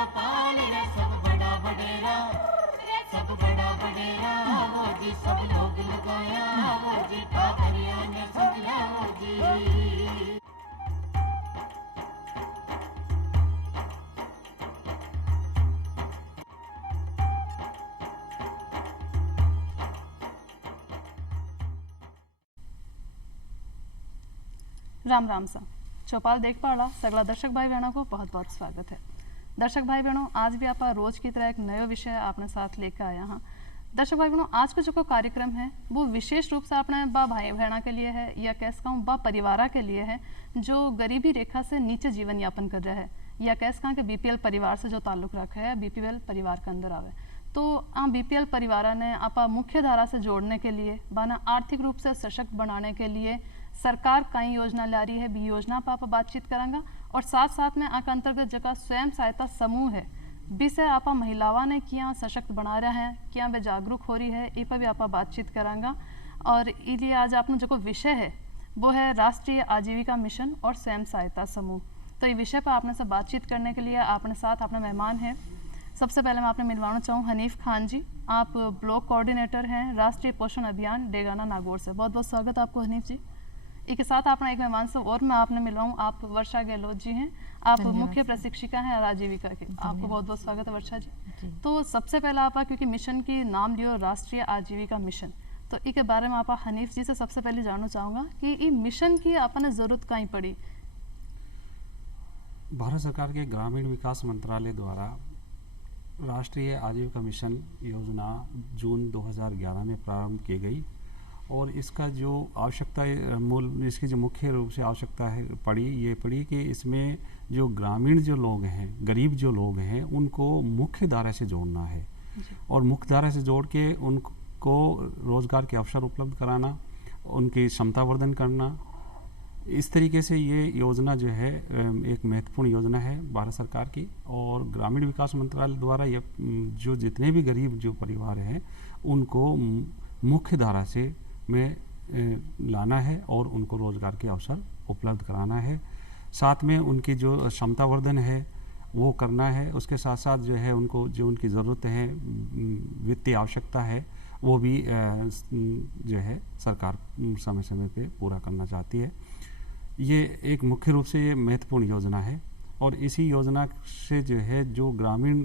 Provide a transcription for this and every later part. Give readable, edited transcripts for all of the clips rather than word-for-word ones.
चौपाल रे सब बड़ा बडेरा, सब बड़ा बडेरा वो जी, सब लोग लगाया वो जी, पादरिया ने समझा वो जी। राम राम सा चौपाल देख पाड़ा सगला दर्शक भाई बहनों को बहुत बहुत स्वागत है। दर्शक भाई बहनों, आज भी आप रोज की तरह एक नया विषय अपने साथ लेकर आया हाँ। दर्शक भाई बहनों, आज का जो कार्यक्रम है वो विशेष रूप से अपने बा भाई बहना के लिए है, या कैस कहूँ बा परिवार के लिए है जो गरीबी रेखा से नीचे जीवन यापन कर रहा है, या कैस कहाँ के बीपीएल परिवार से जो ताल्लुक रखा है, बीपीएल परिवार के अंदर आवे। तो बीपीएल परिवार ने आपा मुख्य धारा से जोड़ने के लिए, बाना आर्थिक रूप से सशक्त बनाने के लिए सरकार कई योजना ला रही है, भी योजना पर आप बातचीत करेंगे। और साथ साथ में आक अंतर्गत जगह स्वयं सहायता समूह है, विषय आप महिलावां ने किया सशक्त बना रहे हैं, क्या वे जागरूक हो रही है, ये पर भी आप बातचीत करांगा। और इसलिए आज आपने जो विषय है वो है राष्ट्रीय आजीविका मिशन और स्वयं सहायता समूह। तो ये विषय पर आपने से बातचीत करने के लिए अपने साथ अपने मेहमान हैं। सबसे पहले मैं आपने मिलवाना चाहूँ हनीफ खान जी, आप ब्लॉक कोऑर्डिनेटर हैं राष्ट्रीय पोषण अभियान डेगाना नागौर से। बहुत बहुत स्वागत आपको हनीफ जी। इसके साथ अपना एक मेहमान से और मैं आपने मिलवाऊँ, आप वर्षा गहलोत जी हैं, आप मुख्य प्रशिक्षिका हैं आजीविका के। आपको बहुत बहुत स्वागत है वर्षा जी। तो सबसे पहले आप क्योंकि मिशन की नाम लियो राष्ट्रीय आजीविका मिशन, तो इसके बारे में आप हनीफ जी से सबसे पहले जानना चाहूँगा कि ये मिशन की आपने ज़रूरत कहीं पड़ी। भारत सरकार के ग्रामीण विकास मंत्रालय द्वारा राष्ट्रीय आजीविका मिशन योजना जून 2011 में प्रारंभ की गई, और इसका जो आवश्यकता इसकी जो मुख्य रूप से आवश्यकता है पड़ी कि इसमें जो ग्रामीण जो लोग हैं, गरीब जो लोग हैं, उनको मुख्य धारा से जोड़ना है, और मुख्य धारा से जोड़ के उनको रोजगार के अवसर उपलब्ध कराना, उनकी क्षमतावर्धन करना। इस तरीके से ये योजना जो है एक महत्वपूर्ण योजना है भारत सरकार की, और ग्रामीण विकास मंत्रालय द्वारा ये जो जितने भी गरीब जो परिवार हैं उनको मुख्य धारा से में लाना है और उनको रोजगार के अवसर उपलब्ध कराना है। साथ में उनकी जो क्षमतावर्धन है वो करना है। उसके साथ साथ जो है उनको जो उनकी ज़रूरत है, वित्तीय आवश्यकता है, वो भी जो है सरकार समय समय पे पूरा करना चाहती है। ये एक मुख्य रूप से ये महत्वपूर्ण योजना है, और इसी योजना से जो है जो ग्रामीण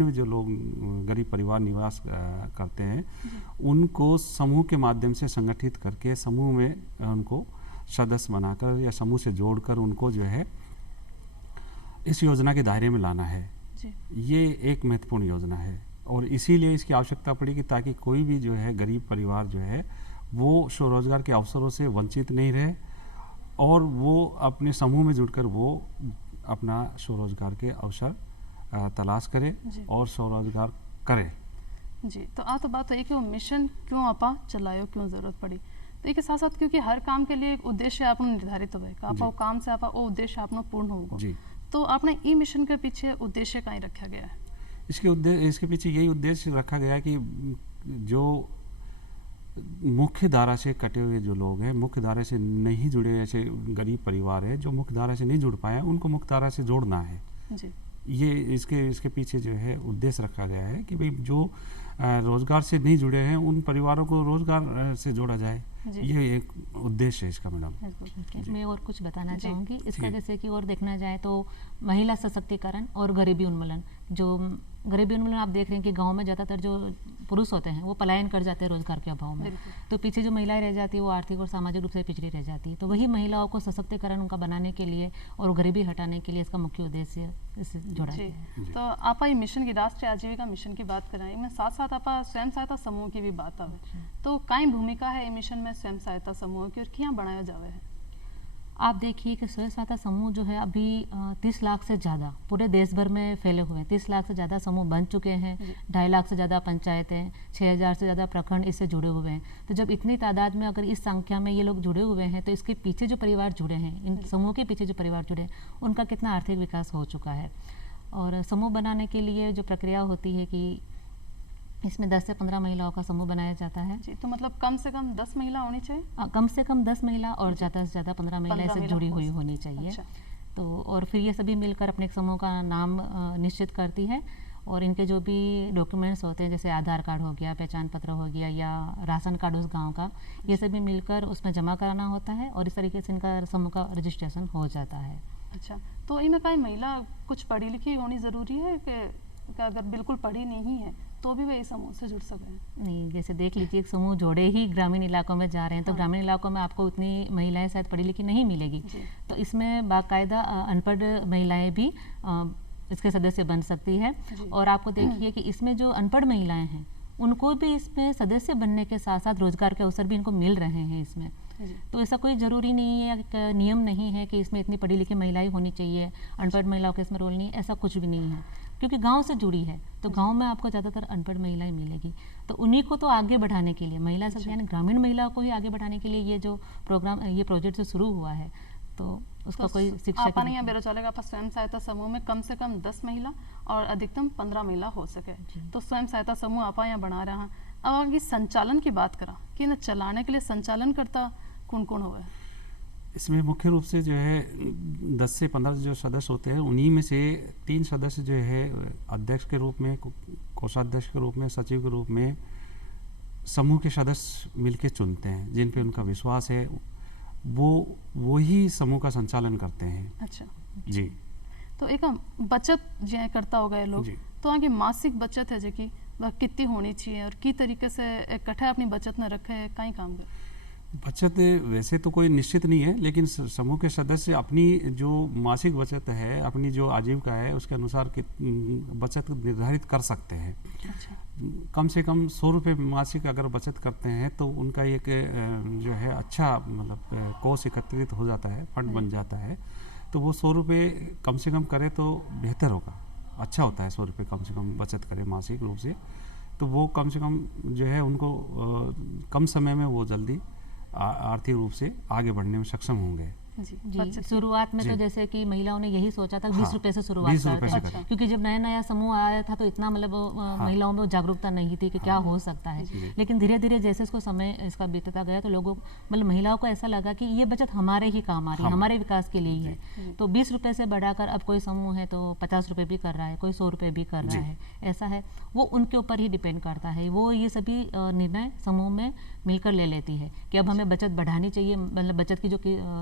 में जो लोग गरीब परिवार निवास करते हैं उनको समूह के माध्यम से संगठित करके समूह में उनको सदस्य बनाकर या समूह से जोड़कर उनको जो है इस योजना के दायरे में लाना है। ये एक महत्वपूर्ण योजना है, और इसीलिए इसकी आवश्यकता पड़ी कि ताकि कोई भी जो है गरीब परिवार जो है वो स्वरोजगार के अवसरों से वंचित नहीं रहे, और वो अपने समूह में जुड़कर वो अपना स्वरोजगार के अवसर तलाश करे और स्वरोजगार करे। जी, तो तो बात है कि वो मिशन क्यों आपा चलायो, क्यों ज़रूरत पड़ी। तो इसके साथ साथ क्योंकि हर काम के लिए एक उद्देश्य आपने निर्धारित हो गया, आपा वो काम से आपा वो उद्देश्य आपने पूर्ण होगा। तो आपने ई मिशन के पीछे उद्देश्य कहीं रखा गया है? इसके पीछे यही उद्देश्य रखा गया कि जो मुख्य धारा से कटे हुए जो लोग हैं, मुख्य धारा से नहीं जुड़े, ऐसे गरीब परिवार है जो मुख्य धारा से नहीं जुड़ पाए, उनको मुख्य धारा से जोड़ना है जी। ये इसके पीछे जो है उद्देश्य रखा गया है कि भाई जो रोजगार से नहीं जुड़े हैं उन परिवारों को रोजगार से जोड़ा जाए। ये एक उद्देश्य है इसका मैडम। मैं और कुछ बताना चाहूँगी इसका, जैसे कि और देखना जाए तो महिला सशक्तिकरण और गरीबी उन्मूलन। जो गरीबी उन्मूलन आप देख रहे हैं कि गांव में ज़्यादातर जो पुरुष होते हैं वो पलायन कर जाते हैं रोजगार के अभाव में, तो पीछे जो महिलाएं रह जाती है वो आर्थिक और सामाजिक रूप से पिछड़ी रह जाती है। तो वही महिलाओं को सशक्तिकरण उनका बनाने के लिए और गरीबी हटाने के लिए इसका मुख्य उद्देश्य इससे जोड़ा है। तो आप ये मिशन की राष्ट्रीय आजीविका मिशन की बात कर रहे हैं, साथ साथ आप स्वयं सहायता समूह की भी बात आवे, तो कई भूमिका है मिशन में स्वयं सहायता समूह की और क्या बनाया जावे है? आप देखिए कि स्वयं सहायता समूह जो है अभी 30 लाख से ज़्यादा पूरे देश भर में फैले हुए हैं। 30 लाख से ज़्यादा समूह बन चुके हैं, 2.5 लाख से ज़्यादा पंचायतें, 6,000 से ज़्यादा प्रखंड इससे जुड़े हुए हैं। तो जब इतनी तादाद में अगर इस संख्या में ये लोग जुड़े हुए हैं तो इसके पीछे जो परिवार जुड़े हैं, इन समूह के पीछे जो परिवार जुड़े हैं उनका कितना आर्थिक विकास हो चुका है। और समूह बनाने के लिए जो प्रक्रिया होती है कि इसमें 10 से 15 महिलाओं का समूह बनाया जाता है जी। तो मतलब कम से कम 10 महिला होनी चाहिए? कम से कम 10 महिला और ज़्यादा से ज़्यादा 15 महिला इससे जुड़ी हुई होनी चाहिए। तो और फिर ये सभी मिलकर अपने एक समूह का नाम निश्चित करती है और इनके जो भी डॉक्यूमेंट्स होते हैं जैसे आधार कार्ड हो गया, पहचान पत्र हो गया या राशन कार्ड उस गांव का, ये सभी मिलकर उसमें जमा कराना होता है और इस तरीके से इनका समूह का रजिस्ट्रेशन हो जाता है। अच्छा, तो इनमें कहीं महिला कुछ पढ़ी लिखी होनी ज़रूरी है कि अगर बिल्कुल पढ़ी नहीं है तो भी वे इस समूह से जुड़ सकें? नहीं, जैसे देख लीजिए एक समूह जोड़े ही ग्रामीण इलाकों में जा रहे हैं तो हाँ। ग्रामीण इलाकों में आपको उतनी महिलाएं शायद पढ़ी लिखी नहीं मिलेगी, जी। तो इसमें बाकायदा अनपढ़ महिलाएं भी इसके सदस्य बन सकती है। जी। और आपको देखिए कि इसमें जो अनपढ़ महिलाएं हैं उनको भी इसमें सदस्य बनने के साथ साथ रोजगार के अवसर भी इनको मिल रहे हैं इसमें। जी। तो ऐसा कोई ज़रूरी नहीं है, एक नियम नहीं है कि इसमें इतनी पढ़ी लिखी महिलाएं होनी चाहिए, अनपढ़ महिलाओं के इसमें रोल नहीं है, ऐसा कुछ भी नहीं है क्योंकि गांव से जुड़ी है तो गांव में आपको ज़्यादातर अनपढ़ महिलाएं मिलेगी। तो उन्हीं को तो आगे बढ़ाने के लिए महिला शक्ति यानी ग्रामीण महिलाओं को ही आगे बढ़ाने के लिए ये जो प्रोग्राम ये प्रोजेक्ट जो शुरू हुआ है तो उसका कोई शिक्षा आप यहाँ बेरोजगार का स्वयं सहायता समूह में कम से कम 10 महिला और अधिकतम 15 महिला हो सके, तो स्वयं सहायता समूह आप यहाँ बना रहे हैं। अब आगे संचालन की बात करा कि ना चलाने के लिए संचालन करता कौन कौन हो? इसमें मुख्य रूप से जो है 10 से 15 जो सदस्य होते हैं उन्हीं में से 3 सदस्य जो है अध्यक्ष के रूप में, कोषाध्यक्ष के रूप में, सचिव के रूप में समूह के सदस्य मिलकर चुनते हैं जिन पे उनका विश्वास है, वो ही समूह का संचालन करते हैं। अच्छा जी। तो एक बचत जो करता होगा ये लोग, जी। तो आगे मासिक बचत है जो कि वह कितनी होनी चाहिए और की तरीके से इकट्ठा अपनी बचत न रखे है कहीं काम कर? बचत वैसे तो कोई निश्चित नहीं है, लेकिन समूह के सदस्य अपनी जो मासिक बचत है, अपनी जो आजीविका है उसके अनुसार बचत निर्धारित कर सकते हैं। अच्छा। कम से कम 100 रुपये मासिक अगर बचत करते हैं तो उनका एक जो है अच्छा मतलब कोष एकत्रित हो जाता है, फंड बन जाता है। तो वो 100 रुपये कम से कम करे तो बेहतर होगा, अच्छा होता है 100 रुपये कम से कम बचत करें मासिक रूप से, तो वो कम से कम जो है उनको कम समय में वो जल्दी आर्थिक रूप से आगे बढ़ने में सक्षम होंगे। जी। शुरुआत में जी। तो जैसे कि महिलाओं ने यही सोचा था 20 हाँ, रुपए से शुरुआत 20 रुपए से करते करें। हैं क्योंकि जब नया नया समूह आया था तो इतना मतलब महिलाओं में जागरूकता नहीं थी कि क्या हो सकता है। जी। लेकिन धीरे धीरे जैसे इसको समय इसका बीतता गया तो लोगों मतलब महिलाओं को ऐसा लगा कि ये बचत हमारे ही काम आ रही है, हमारे विकास के लिए ही है। तो 20 रुपए से बढ़ाकर अब कोई समूह है तो 50 रुपए भी कर रहा है, कोई 100 रुपए भी कर रहा है, ऐसा है। वो उनके ऊपर ही डिपेंड करता है, वो ये सभी निर्णय समूह में मिलकर ले लेती है कि अब हमें बचत बढ़ानी चाहिए, मतलब बचत की जो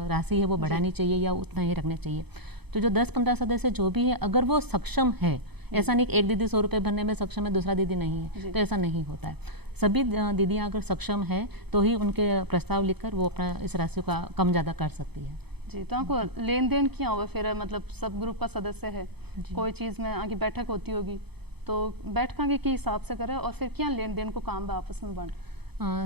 राशि है वो बढ़ानी चाहिए या उतना ही रखने चाहिए। तो जो 10-15 सदस्य जो भी है अगर वो सक्षम है, ऐसा नहीं कि एक दीदी 100 रुपये भरने में सक्षम है दूसरा दीदी नहीं है, तो ऐसा नहीं होता है। सभी दीदियाँ अगर सक्षम है तो ही उनके प्रस्ताव लिखकर वो अपना इस राशि का कम ज़्यादा कर सकती है। जी। तो आपको लेन देन क्या हुआ फिर, मतलब सब ग्रुप का सदस्य है, कोई चीज़ में आगे बैठक होती होगी तो बैठक आगे के हिसाब से करे और फिर क्या लेन देन को काम आपस में बंट?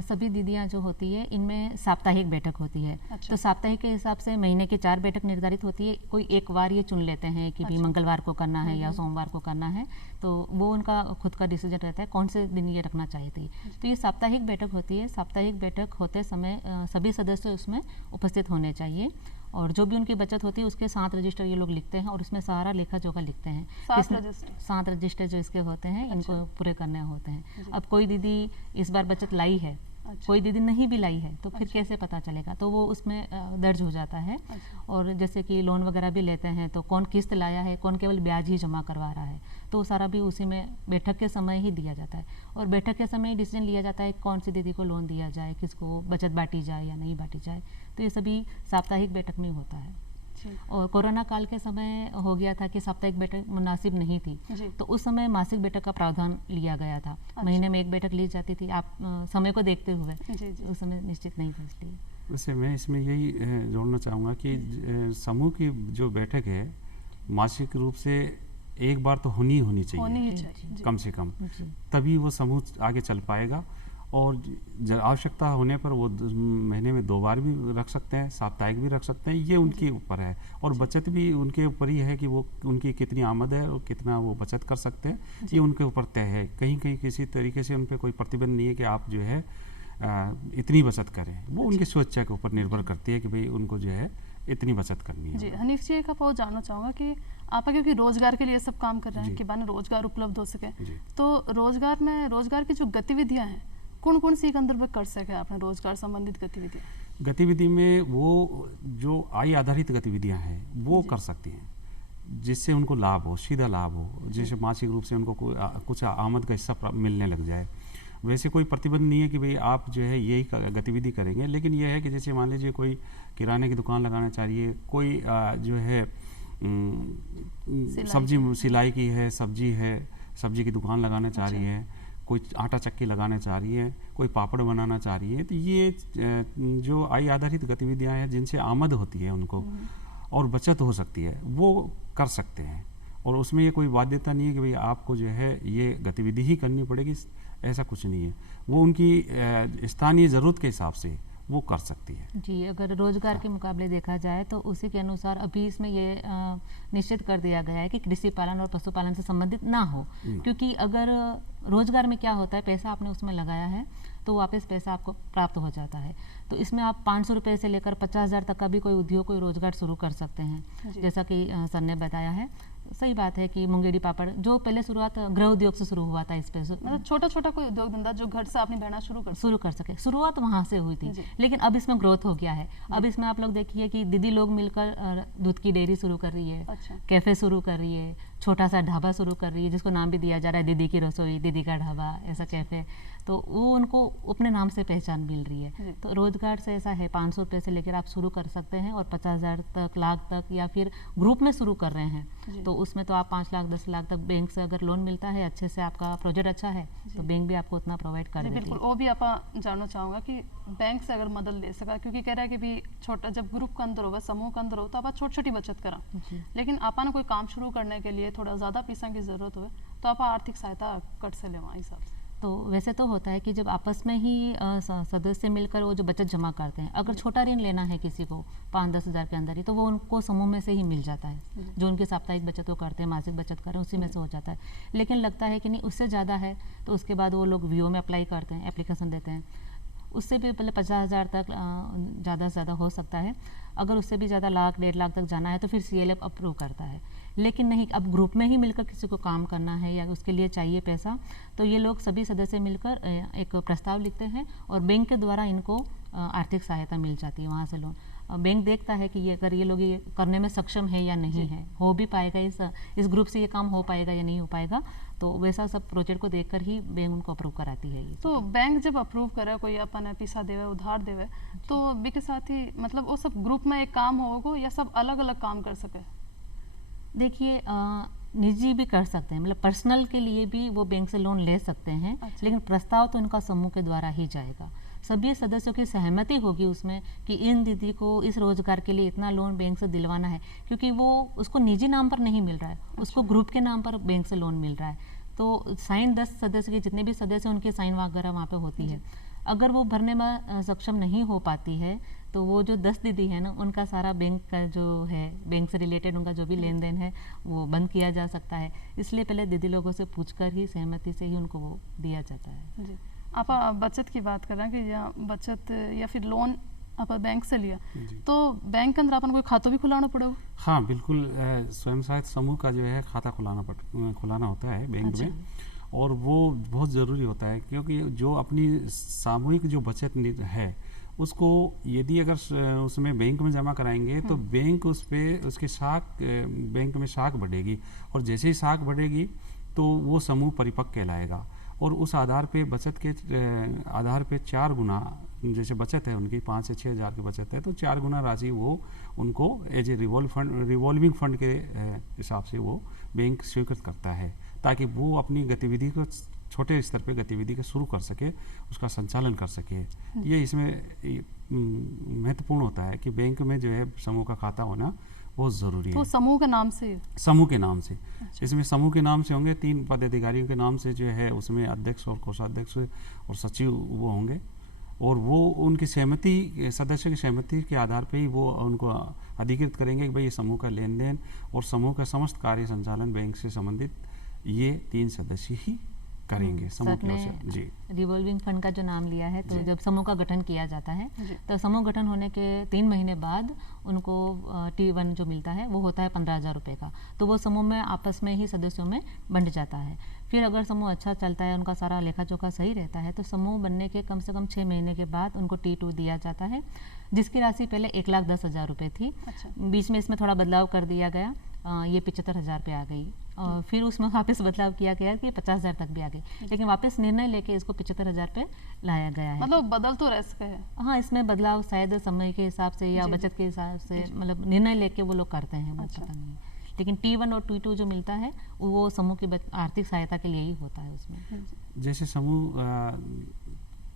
सभी दीदियाँ जो होती है इनमें साप्ताहिक बैठक होती है। अच्छा। तो साप्ताहिक के हिसाब से महीने की 4 बैठक निर्धारित होती है। कोई एक बार ये चुन लेते हैं कि भी अच्छा। मंगलवार को करना है या सोमवार को करना है, तो वो उनका खुद का डिसीजन रहता है कौन से दिन ये रखना चाहती है। तो ये साप्ताहिक बैठक होती है। साप्ताहिक बैठक होते समय सभी सदस्य उसमें उपस्थित होने चाहिए और जो भी उनकी बचत होती है उसके 7 रजिस्टर ये लोग लिखते हैं और उसमें सारा लेखा जोखा लिखते हैं। 7 रजिस्टर जो इसके होते हैं इनको पूरे करने होते हैं। अब कोई दीदी इस बार बचत लाई है, अच्छा। कोई दीदी नहीं भी लाई है तो फिर कैसे पता चलेगा, तो वो उसमें दर्ज हो जाता है। अच्छा। और जैसे कि लोन वगैरह भी लेते हैं तो कौन किस्त लाया है, कौन केवल ब्याज ही जमा करवा रहा है, तो वो सारा भी उसी में बैठक के समय ही दिया जाता है। और बैठक के समय डिसीजन लिया जाता है कौन सी दीदी को लोन दिया जाए, किसको बचत बांटी जाए या नहीं बांटी जाए, तो ये सभी साप्ताहिक बैठक में होता है। और कोरोना काल के समय हो गया था कि साप्ताहिक बैठक मुनासिब नहीं थी, जी। तो उस समय मासिक बैठक का प्रावधान लिया गया था। महीने में एक बैठक ली जाती थी, आप समय को देखते हुए जी, जी। उस समय निश्चित नहीं फैसली। वैसे मैं इसमें यही जोड़ना चाहूँगा कि समूह की जो बैठक है मासिक रूप से एक बार तो होनी होनी चाहिए ही चाहिए। जी। कम से कम, जी। तभी वो समूह आगे चल पाएगा। और आवश्यकता होने पर वो महीने में 2 बार भी रख सकते हैं, साप्ताहिक भी रख सकते हैं, ये उनके ऊपर है। और बचत भी उनके ऊपर ही है कि वो उनकी कितनी आमद है और कितना वो बचत कर सकते हैं, ये उनके ऊपर तय है। कहीं कहीं किसी तरीके से उन पर कोई प्रतिबंध नहीं है कि आप जो है इतनी बचत करें, वो उनकी स्वेच्छा के ऊपर निर्भर करती है कि भाई उनको जो है इतनी बचत करनी है। जी। हनीफ जी एक आप और जानना चाहूँगा कि आप क्योंकि रोजगार के लिए सब काम कर रहे हैं जी। कि बाने रोजगार उपलब्ध हो सके, जी। तो रोजगार की जो गतिविधियाँ हैं कौन कौन सी के अंदर में कर सके आपने रोजगार संबंधित गतिविधियाँ? गतिविधि में वो जो आय आधारित गतिविधियां हैं वो कर सकती हैं, जिससे उनको लाभ हो, सीधा लाभ हो, जैसे मासिक रूप से उनको कुछ आमद का हिस्सा मिलने लग जाए। वैसे कोई प्रतिबंध नहीं है कि भाई आप जो है यही गतिविधि करेंगे, लेकिन यह है कि जैसे मान लीजिए कोई किराने की दुकान लगाना चाहिए, कोई जो है सब्जी सिलाई की है, सब्जी की दुकान लगाना चाह रही है, कोई आटा चक्की लगाना चाह रही है, कोई पापड़ बनाना चाह रही है, तो ये जो आय आधारित गतिविधियां हैं जिनसे आमद होती है उनको और बचत हो सकती है, वो कर सकते हैं। और उसमें ये कोई बाध्यता नहीं है कि भाई आपको जो है ये गतिविधि ही करनी पड़ेगी, ऐसा कुछ नहीं है। वो उनकी स्थानीय ज़रूरत के हिसाब से वो कर सकती है। जी, अगर रोजगार के मुकाबले देखा जाए तो उसी के अनुसार अभी इसमें ये निश्चित कर दिया गया है कि कृषि पालन और पशुपालन से संबंधित ना हो, क्योंकि अगर रोजगार में क्या होता है, पैसा आपने उसमें लगाया है तो वापस पैसा आपको प्राप्त हो जाता है। तो इसमें आप 500 रुपये से लेकर 50,000 तक का भी कोई उद्योग, कोई रोजगार शुरू कर सकते हैं। जैसा कि सर ने बताया है, सही बात है कि मुंगेरी पापड़ जो पहले शुरुआत गृह उद्योग से शुरू हुआ था, इस पे मतलब छोटा छोटा कोई उद्योग धंधा जो घर से आपने बहना शुरू कर सके, शुरुआत वहाँ से हुई थी, लेकिन अब इसमें ग्रोथ हो गया है। अब इसमें आप लोग देखिए कि दीदी लोग मिलकर दूध की डेयरी शुरू कर रही है, कैफे शुरू कर रही है, छोटा सा ढाबा शुरू कर रही है जिसको नाम भी दिया जा रहा है दीदी की रसोई, दीदी का ढाबा, ऐसा कैफे। तो वो उनको अपने नाम से पहचान मिल रही है। तो रोजगार से ऐसा है, 500 रुपये से लेकर आप शुरू कर सकते हैं और 50,000 तक, लाख तक, या फिर ग्रुप में शुरू कर रहे हैं तो उसमें तो आप 5 लाख 10 लाख तक बैंक से अगर लोन मिलता है, अच्छे से आपका प्रोजेक्ट अच्छा है तो बैंक भी आपको उतना प्रोवाइड कर देती है। बिल्कुल, वो भी आप जानना चाहूँगा कि बैंक से अगर मदद ले सका, क्योंकि कह रहा है कि भी छोटा जब ग्रुप के अंदर होगा, समूह के अंदर हो, तो आप छोटी छोटी बचत करा, लेकिन आप कोई काम शुरू करने के लिए थोड़ा ज़्यादा पैसा की ज़रूरत हो तो आप आर्थिक सहायता कट से ले हिसाब से। तो वैसे तो होता है कि जब आपस में ही सदस्य मिलकर वो जो बचत जमा करते हैं, अगर छोटा ऋण लेना है किसी को 5-10 हज़ार के अंदर ही, तो वो उनको समूह में से ही मिल जाता है। जो उनकी साप्ताहिक बचत वो करते हैं, मासिक बचत कर रहे हैं, उसी में से हो जाता है। लेकिन लगता है कि नहीं उससे ज़्यादा है तो उसके बाद वो लोग वीओ में अप्लाई करते हैं, एप्लीकेशन देते हैं। उससे भी पहले 50,000 तक ज़्यादा से ज़्यादा हो सकता है। अगर उससे भी ज़्यादा लाख 1.5 लाख तक जाना है तो फिर CLF अप्रूव करता है। लेकिन नहीं, अब ग्रुप में ही मिलकर किसी को काम करना है या उसके लिए चाहिए पैसा, तो ये लोग सभी सदस्य मिलकर एक प्रस्ताव लिखते हैं और बैंक के द्वारा इनको आर्थिक सहायता मिल जाती है, वहाँ से लोन। बैंक देखता है कि ये अगर ये लोग ये करने में सक्षम है या नहीं है, हो भी पाएगा, इस ग्रुप से ये काम हो पाएगा या नहीं हो पाएगा, तो वैसा सब प्रोजेक्ट को देखकर ही बैंक उनको अप्रूव कराती है। तो बैंक जब अप्रूव करे, कोई अपन पैसा देवे, उधार देवे, तो बी के साथ ही मतलब वो सब ग्रुप में एक काम होगा या सब अलग अलग काम कर सके? देखिए, निजी भी कर सकते हैं, मतलब पर्सनल के लिए भी वो बैंक से लोन ले सकते हैं। लेकिन प्रस्ताव तो इनका समूह के द्वारा ही जाएगा। सभी सदस्यों की सहमति होगी उसमें कि इन दीदी को इस रोजगार के लिए इतना लोन बैंक से दिलवाना है, क्योंकि वो उसको निजी नाम पर नहीं मिल रहा है, उसको ग्रुप के नाम पर बैंक से लोन मिल रहा है। तो साइन 10 सदस्य के जितने भी सदस्य उनके साइन वगैरह वहाँ पे होती है। अगर वो भरने में सक्षम नहीं हो पाती है तो वो जो 10 दीदी है ना, उनका सारा बैंक का जो है, बैंक से रिलेटेड उनका जो भी लेन देन है वो बंद किया जा सकता है। इसलिए पहले दीदी लोगों से पूछकर ही, सहमति से ही उनको वो दिया जाता है। जी, आप बचत की बात कर रहे हैं कि या बचत या फिर लोन आप बैंक से लिया, तो बैंक के अंदर अपन कोई खाता भी खुलाना पड़ेगा? हाँ बिल्कुल, स्वयं सहायता समूह का जो है खाता खुलाना होता है बैंक में, और वो बहुत ज़रूरी होता है, क्योंकि जो अपनी सामूहिक जो बचत है उसको यदि अगर उसमें बैंक में जमा कराएंगे तो बैंक उस पर उसके साख, बैंक में साख बढ़ेगी, और जैसे ही साख बढ़ेगी तो वो समूह परिपक्व कहलाएगा। और उस आधार पे बचत के आधार पे 4 गुना, जैसे बचत है उनकी 5 से 6 हज़ार की बचत है, तो 4 गुना राशि वो उनको एज ए रिवॉल्विंग फंड के हिसाब से वो बैंक स्वीकृत करता है, ताकि वो अपनी गतिविधि को छोटे स्तर पे गतिविधि को शुरू कर सके, उसका संचालन कर सके। ये इसमें महत्वपूर्ण होता है कि बैंक में जो है समूह का खाता होना बहुत ज़रूरी है। तो समूह के नाम से? समूह के नाम से। इसमें समूह के नाम से होंगे, 3 पदाधिकारियों के नाम से जो है उसमें अध्यक्ष और कोषाध्यक्ष और सचिव वो होंगे, और वो उनकी सहमति, सदस्यों की सहमति के आधार पे ही वो उनको अधिकृत करेंगे कि भाई ये समूह का लेन देन और समूह का समस्त कार्य संचालन बैंक से संबंधित ये 3 सदस्य ही करेंगे समूह की सर आवश्यकता। जी ने रिवॉल्विंग फंड का जो नाम लिया है, तो जब समूह का गठन किया जाता है जी। तो समूह गठन होने के 3 महीने बाद उनको T1 जो मिलता है वो होता है 15,000 रुपये का। तो वो समूह में आपस में ही सदस्यों में बंट जाता है। फिर अगर समूह अच्छा चलता है, उनका सारा लेखा जोखा सही रहता है, तो समूह बनने के कम से कम 6 महीने के बाद उनको T2 दिया जाता है, जिसकी राशि पहले 1,10,000 रुपये थी। अच्छा। बीच में इसमें थोड़ा बदलाव कर दिया गया, ये 75,000 पे आ गई। फिर उसमें वापस बदलाव किया गया कि 50,000 तक भी आ गई, लेकिन वापस निर्णय लेके इसको 75,000 पे लाया गया है। मतलब बदल तो रह सके है। हाँ, इसमें बदलाव शायद समय के हिसाब से या जी, बचत के हिसाब से, मतलब निर्णय लेके वो लोग करते हैं, वो अच्छा। पता नहीं। लेकिन T1 और T2 जो मिलता है वो समूह की आर्थिक सहायता के लिए ही होता है उसमें। जैसे समूह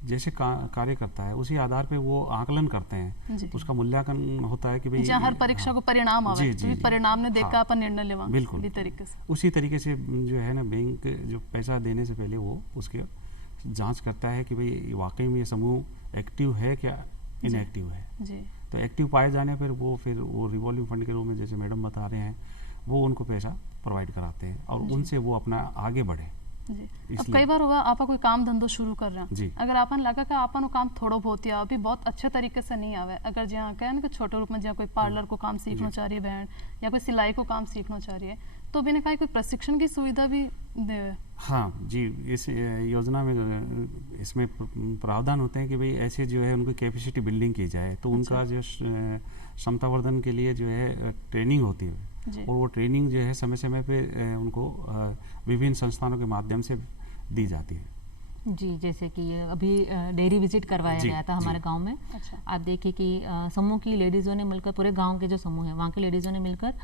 जैसे कार्य करता है उसी आधार पे वो आकलन करते हैं, जी। उसका मूल्यांकन होता है कि भाई जहाँ हर परीक्षा को परिणाम आवे, जी, जी, तो परिणाम ने देख हाँ। कर अपन निर्णय लेवा बिल्कुल। इसी तरीके से। उसी तरीके से जो है ना, बैंक जो पैसा देने से पहले वो उसके जांच करता है कि भाई वाकई में ये समूह एक्टिव है क्या इनएक्टिव है। जी तो एक्टिव पाए जाने पर फिर वो रिवॉल्विंग फंड के रूप में, जैसे मैडम बता रहे हैं, वो उनको पैसा प्रोवाइड कराते हैं और उनसे वो अपना आगे बढ़े। जी। अब इसलिए- कई बार होगा आपा कोई काम धंधो शुरू कर रहे जी। हैं, अगर आपन लगा कि आपन वो काम थोड़ो बहुत या अभी बहुत अच्छे तरीके से नहीं आवे, अगर जहाँ कहें ना कि छोटे रूप में जहाँ कोई पार्लर को काम सीखना जी। चाह रही है बहन, या कोई सिलाई को काम सीखना चाह रही है, तो बिना कहीं कोई प्रशिक्षण की सुविधा भी देवे। हाँ जी, इस योजना में इसमें प्रावधान होते हैं कि भाई ऐसे जो है उनकी कैपेसिटी बिल्डिंग की जाए, तो उनका जो क्षमतावर्धन के लिए जो है ट्रेनिंग होती है, जी। और वो ट्रेनिंग जो है समय समय पे उनको विभिन्न संस्थानों के माध्यम से दी जाती है। जी, जैसे कि अभी डेयरी विजिट करवाया जी, गया था हमारे जी। गांव में। अच्छा। आप देखिए कि समूह की लेडीज़ों ने मिलकर, पूरे गांव के जो समूह है वहाँ की लेडीज़ों ने मिलकर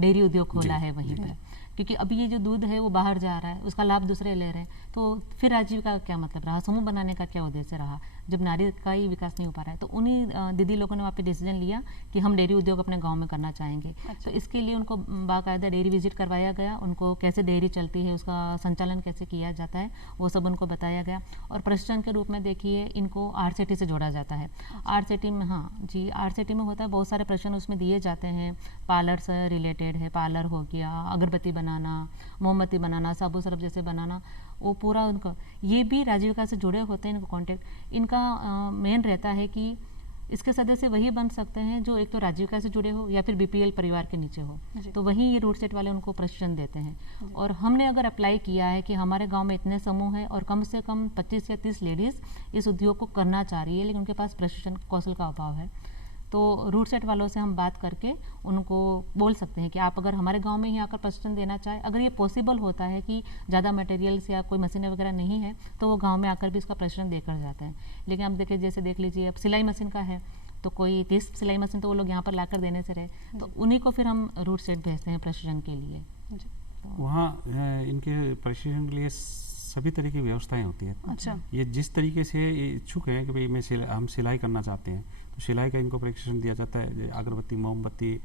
डेयरी उद्योग खोला जी, है वहीं जी। पर, क्योंकि अभी ये जो दूध है वो बाहर जा रहा है, उसका लाभ दूसरे ले रहे हैं, तो फिर आजीविका का क्या मतलब रहा, समूह बनाने का क्या उद्देश्य रहा, जब नारी का ही विकास नहीं हो पा रहा है। तो उन्हीं दीदी लोगों ने वहाँ पे डिसीजन लिया कि हम डेयरी उद्योग अपने गांव में करना चाहेंगे। अच्छा। तो इसके लिए उनको बाकायदा डेयरी विजिट करवाया गया, उनको कैसे डेयरी चलती है, उसका संचालन कैसे किया जाता है, वो सब उनको बताया गया। और प्रशिक्षण के रूप में देखिए इनको RCT से जोड़ा जाता है। RCT में, हाँ जी, RCT में होता है, बहुत सारे प्रशिक्षण उसमें दिए जाते हैं, पार्लर से रिलेटेड है, पार्लर हो गया, अगरबत्ती बनाना, मोमबत्ती बनाना, साबु सरफ जैसे बनाना, वो पूरा उनका, ये भी राजीविका से जुड़े होते हैं। इनको कॉन्टेक्ट इनका मेन रहता है कि इसके सदस्य वही बन सकते हैं जो एक तो राजीविका से जुड़े हो या फिर BPL परिवार के नीचे हो, जी। तो वही ये रूट सेट वाले उनको प्रशिक्षण देते हैं। और हमने अगर अप्लाई किया है कि हमारे गांव में इतने समूह हैं और कम से कम 25 या 30 लेडीज़ इस उद्योग को करना चाह रही है, लेकिन उनके पास प्रशिक्षण कौशल का अभाव है, तो रूट सेट वालों से हम बात करके उनको बोल सकते हैं कि आप अगर हमारे गांव में ही आकर प्रशिक्षण देना चाहें, अगर ये पॉसिबल होता है कि ज़्यादा मटेरियल्स या कोई मशीनें वगैरह नहीं है, तो वो गांव में आकर भी इसका प्रशिक्षण देकर जाते हैं। लेकिन आप देखिए, जैसे देख लीजिए, अब सिलाई मशीन का है, तो कोई 30 सिलाई मशीन तो वो लोग यहाँ पर लाकर देने से रहे, तो उन्हीं को फिर हम रूट सेट भेजते हैं प्रशिक्षण के लिए। जी। वहाँ इनके प्रशिक्षण के लिए सभी तरह की व्यवस्थाएं होती हैं। अच्छा। ये जिस तरीके से इच्छुक हैं कि भाई हम सिलाई करना चाहते हैं, तो सिलाई का इनको प्रशिक्षण दिया जाता है। अगरबत्ती, मोमबत्ती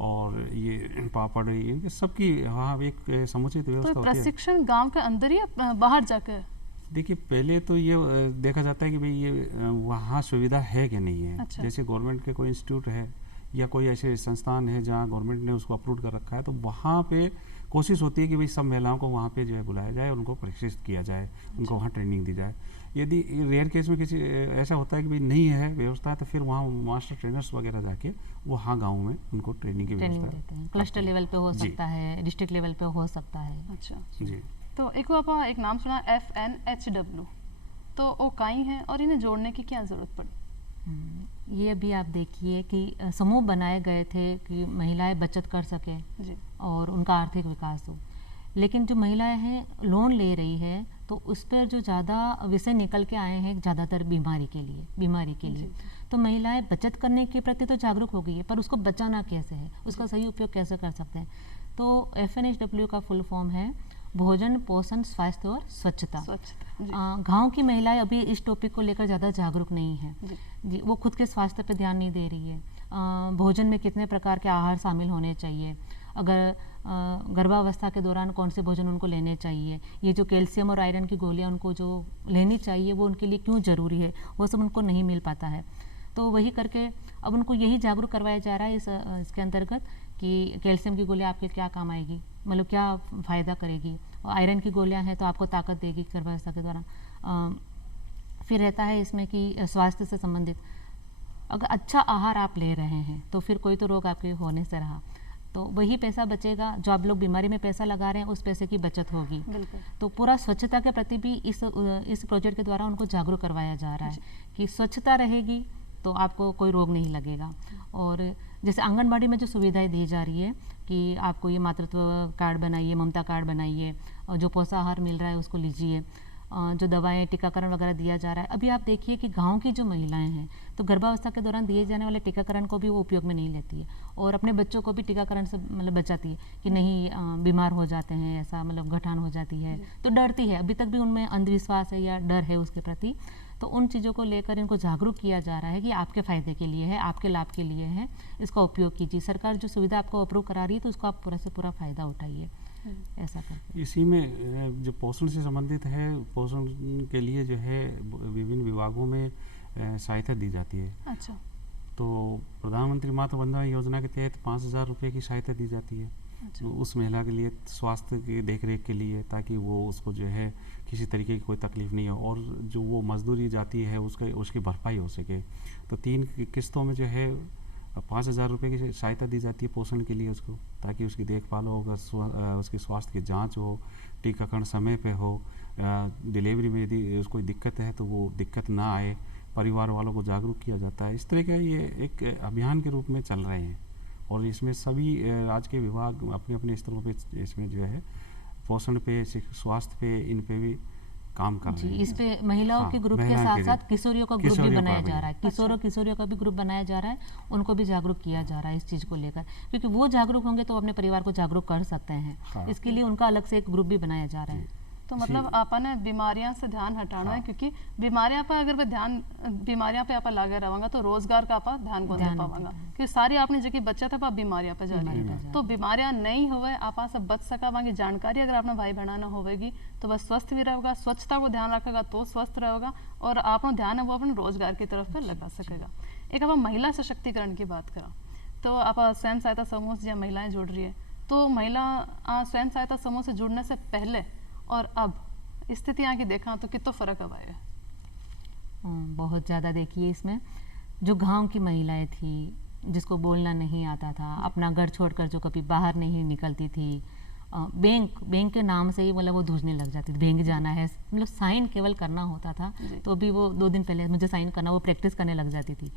और ये पापड़, इनके सबकी वहाँ एक समुचित तो व्यवस्था होती है। प्रशिक्षण गांव के अंदर ही या बाहर जाकर? देखिए, पहले तो ये देखा जाता है कि भाई ये वहाँ सुविधा है कि नहीं है। अच्छा। जैसे गवर्नमेंट के कोई इंस्टीट्यूट है या कोई ऐसे संस्थान है जहाँ गवर्नमेंट ने उसको अप्रूव कर रखा है, तो वहाँ पे कोशिश होती है कि भाई सब महिलाओं को वहाँ पे जो है बुलाया जाए, उनको प्रशिक्षित किया जाए, उनको वहाँ ट्रेनिंग दी जाए। यदि रेयर केस में किसी ऐसा होता है कि भाई नहीं है व्यवस्था, तो फिर वहाँ मास्टर ट्रेनर्स वगैरह जाके वहाँ गाँव में उनको ट्रेनिंग की ट्रेनिंग व्यवस्था देते हैं, क्लस्टर लेवल पे हो जी। सकता है, डिस्ट्रिक्ट लेवल पे हो सकता है। अच्छा। जी। तो एक वो आप एक नाम सुना FNHW, तो वो काई है और इन्हें जोड़ने की क्या ज़रूरत पड़ी? ये अभी आप देखिए कि समूह बनाए गए थे कि महिलाएं बचत कर सके जी। और उनका आर्थिक विकास हो, लेकिन जो महिलाएं हैं लोन ले रही है, तो उस पर जो ज़्यादा विषय निकल के आए हैं ज़्यादातर बीमारी के लिए। तो महिलाएं बचत करने के प्रति तो जागरूक हो गई है, पर उसको बचाना कैसे है, उसका सही उपयोग कैसे कर सकते हैं। तो FNHW का फुल फॉर्म है भोजन, पोषण, स्वास्थ्य और स्वच्छता। जी। गांव की महिलाएं अभी इस टॉपिक को लेकर ज़्यादा जागरूक नहीं है जी। जी, वो खुद के स्वास्थ्य पे ध्यान नहीं दे रही है। भोजन में कितने प्रकार के आहार शामिल होने चाहिए, अगर गर्भावस्था के दौरान कौन से भोजन उनको लेने चाहिए, ये जो कैल्शियम और आयरन की गोलियां उनको जो लेनी चाहिए वो उनके लिए क्यों ज़रूरी है, वो सब उनको नहीं मिल पाता है। तो वही करके अब उनको यही जागरूक करवाया जा रहा है इसके अंतर्गत कि कैल्शियम की गोली आपके क्या काम आएगी, मतलब क्या फ़ायदा करेगी, आयरन की गोलियां हैं तो आपको ताकत देगी गर्भावस्था के दौरान। फिर रहता है इसमें कि स्वास्थ्य से संबंधित, अगर अच्छा आहार आप ले रहे हैं तो फिर कोई तो रोग आपके होने से रहा, तो वही पैसा बचेगा जो आप लोग बीमारी में पैसा लगा रहे हैं, उस पैसे की बचत होगी। बिल्कुल। तो पूरा स्वच्छता के प्रति भी इस प्रोजेक्ट के द्वारा उनको जागरूक करवाया जा रहा है कि स्वच्छता रहेगी तो आपको कोई रोग नहीं लगेगा। और जैसे आंगनबाड़ी में जो सुविधाएं दी जा रही है कि आपको ये मातृत्व कार्ड बनाइए, ममता कार्ड बनाइए, और जो पोषाहार मिल रहा है उसको लीजिए, जो दवाएं टीकाकरण वगैरह दिया जा रहा है। अभी आप देखिए कि गांव की जो महिलाएं हैं तो गर्भावस्था के दौरान दिए जाने वाले टीकाकरण को भी वो उपयोग में नहीं लेती है और अपने बच्चों को भी टीकाकरण से मतलब बचाती है कि नहीं बीमार हो जाते हैं, ऐसा मतलब गठान हो जाती है, तो डरती है। अभी तक भी उनमें अंधविश्वास है या डर है उसके प्रति। तो उन चीज़ों को लेकर इनको जागरूक किया जा रहा है कि आपके फ़ायदे के लिए है, आपके लाभ के लिए है, इसका उपयोग कीजिए। सरकार जो सुविधा आपको अप्रूव करा रही है तो उसको आप पूरा से पूरा फ़ायदा उठाइए, ऐसा करके। इसी में जो पोषण से संबंधित है, पोषण के लिए जो है विभिन्न विभागों में सहायता दी जाती है। अच्छा। तो प्रधानमंत्री मातृ वंदना योजना के तहत 5,000 रुपये की सहायता दी जाती है। अच्छा। तो उस महिला के लिए स्वास्थ्य की देखरेख के लिए, ताकि वो उसको जो है किसी तरीके की कोई तकलीफ नहीं हो और जो वो मजदूरी जाती है उसकी भरपाई हो सके। तो 3 किस्तों में जो है 5,000 रुपये की सहायता दी जाती है पोषण के लिए उसको, ताकि उसकी देखभाल हो, उसके स्वास्थ्य की जांच हो, टीकाकरण समय पे हो, डिलीवरी में यदि उसको दिक्कत है तो वो दिक्कत ना आए, परिवार वालों को जागरूक किया जाता है। इस तरह का ये एक अभियान के रूप में चल रहे हैं और इसमें सभी राज्य के विभाग अपने अपने स्तरों पे इसमें जो है पोषण पे, स्वास्थ्य पे, इन पे भी काम कर रहे हैं। इस पे महिलाओं के ग्रुप के साथ साथ किशोरियों का ग्रुप भी बनाया जा रहा है। किशोर और किशोरियों का भी ग्रुप बनाया जा रहा है, उनको भी जागरूक किया जा रहा है इस चीज़ को लेकर, क्योंकि वो जागरूक होंगे तो अपने परिवार को जागरूक कर सकते हैं। हाँ। इसके लिए उनका अलग से एक ग्रुप भी बनाया जा रहा है। तो मतलब आपा ने बीमारियां से ध्यान हटाना है, क्योंकि बीमारियां पे अगर बीमारियां पे आप लगे रहेंगे तो रोजगार का आप ध्यान को नहीं पावांगा, क्योंकि सारी आपने जो बच्चा था बीमारियां पे जा रही है। तो बीमारियां नहीं होवे, आप से बच सकावांगे। जानकारी अगर आपने भाई बहना ना होवेगी तो बस स्वस्थ भी रहेगा, स्वच्छता को ध्यान रखेगा तो स्वस्थ रहेगा और आपका ध्यान है वो अपने रोजगार की तरफ पर लगा सकेगा। एक आप महिला सशक्तिकरण की बात करा तो आप स्वयं सहायता समूह से महिलाएं जुड़ रही है, तो महिला स्वयं सहायता समूह से जुड़ने से पहले और अब स्थितियाँ की देखा तो कितना फ़र्क अब आया है? बहुत ज़्यादा। देखिए इसमें जो गांव की महिलाएं थी, जिसको बोलना नहीं आता था, अपना घर छोड़कर जो कभी बाहर नहीं निकलती थी, बैंक के नाम से ही मतलब वो धूझने लग जाती थी, बैंक जाना है, मतलब साइन केवल करना होता था तो अभी वो 2 दिन पहले मुझे साइन करना, वो प्रैक्टिस करने लग जाती थी।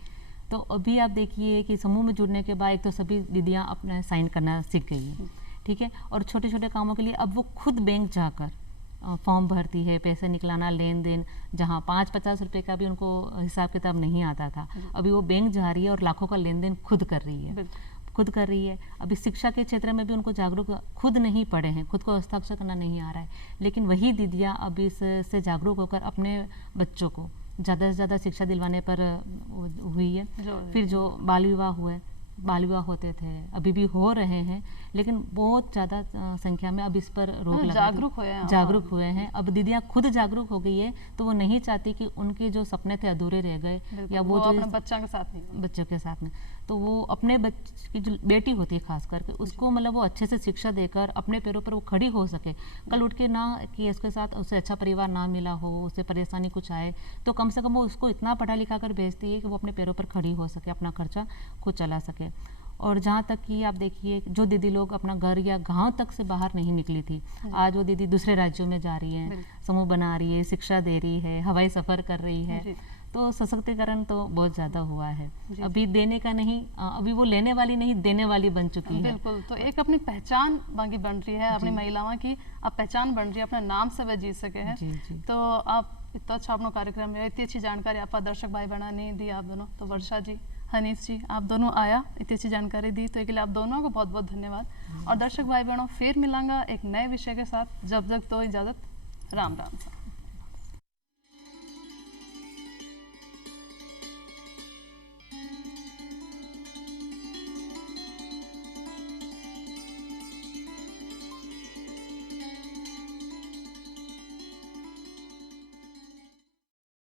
तो अभी आप देखिए कि समूह में जुड़ने के बाद एक तो सभी दीदियाँ अपना साइन करना सीख गई हैं, ठीक है, और छोटे छोटे कामों के लिए अब वो खुद बैंक जाकर फॉर्म भरती है, पैसे निकलाना, लेन देन, जहाँ 5-50 रुपए का भी उनको हिसाब किताब नहीं आता था, अभी वो बैंक जा रही है और लाखों का लेन देन खुद कर रही है, खुद कर रही है। अभी शिक्षा के क्षेत्र में भी उनको जागरूक, खुद नहीं पढ़े हैं, खुद को हस्ताक्षर करना नहीं आ रहा है, लेकिन वही दीदियाँ अब इससे जागरूक होकर अपने बच्चों को ज़्यादा से ज़्यादा शिक्षा दिलवाने पर हुई है। फिर जो बाल विवाह होते थे, अभी भी हो रहे हैं, लेकिन बहुत ज़्यादा संख्या में अब इस पर रोक लगा, जागरूक हुए हैं। अब दीदियाँ खुद जागरूक हो गई है तो वो नहीं चाहती कि उनके जो सपने थे अधूरे रह गए या वो जो बच्चों के साथ में, तो वो अपने बच्चे की जो बेटी होती है खास करके उसको मतलब वो अच्छे से शिक्षा देकर अपने पैरों पर वो खड़ी हो सके, कल उठ के ना कि उसके साथ उसे अच्छा परिवार ना मिला हो, उसे परेशानी कुछ आए, तो कम से कम वो उसको इतना पढ़ा लिखा कर भेजती है कि वो अपने पैरों पर खड़ी हो सके, अपना खर्चा खुद चला सके। और जहाँ तक कि आप देखिए जो दीदी लोग अपना घर या गांव तक से बाहर नहीं निकली थी, आज वो दीदी दूसरे राज्यों में जा रही हैं, समूह बना रही है, शिक्षा दे रही है, हवाई सफ़र कर रही है, तो सशक्तिकरण तो बहुत ज़्यादा हुआ है। अभी देने का नहीं, अभी वो लेने वाली नहीं देने वाली बन चुकी है। बिल्कुल। तो एक अपनी पहचान बाकी बन रही है, अपनी महिलाओं की अब पहचान बन रही है, अपने नाम से वह जी सके हैं। तो आप इतना अच्छा अपना कार्यक्रम है, इतनी अच्छी जानकारी आप दर्शक भाई बहना नहीं दी आप दोनों, तो वर्षा जी, हनीफ जी, आप दोनों आया इतनी अच्छी जानकारी दी, तो इसके लिए आप दोनों को बहुत बहुत धन्यवाद। और दर्शक भाई बहनों फिर मिलांगा एक नए विषय के साथ, जब तक तो इजाज़त, राम राम।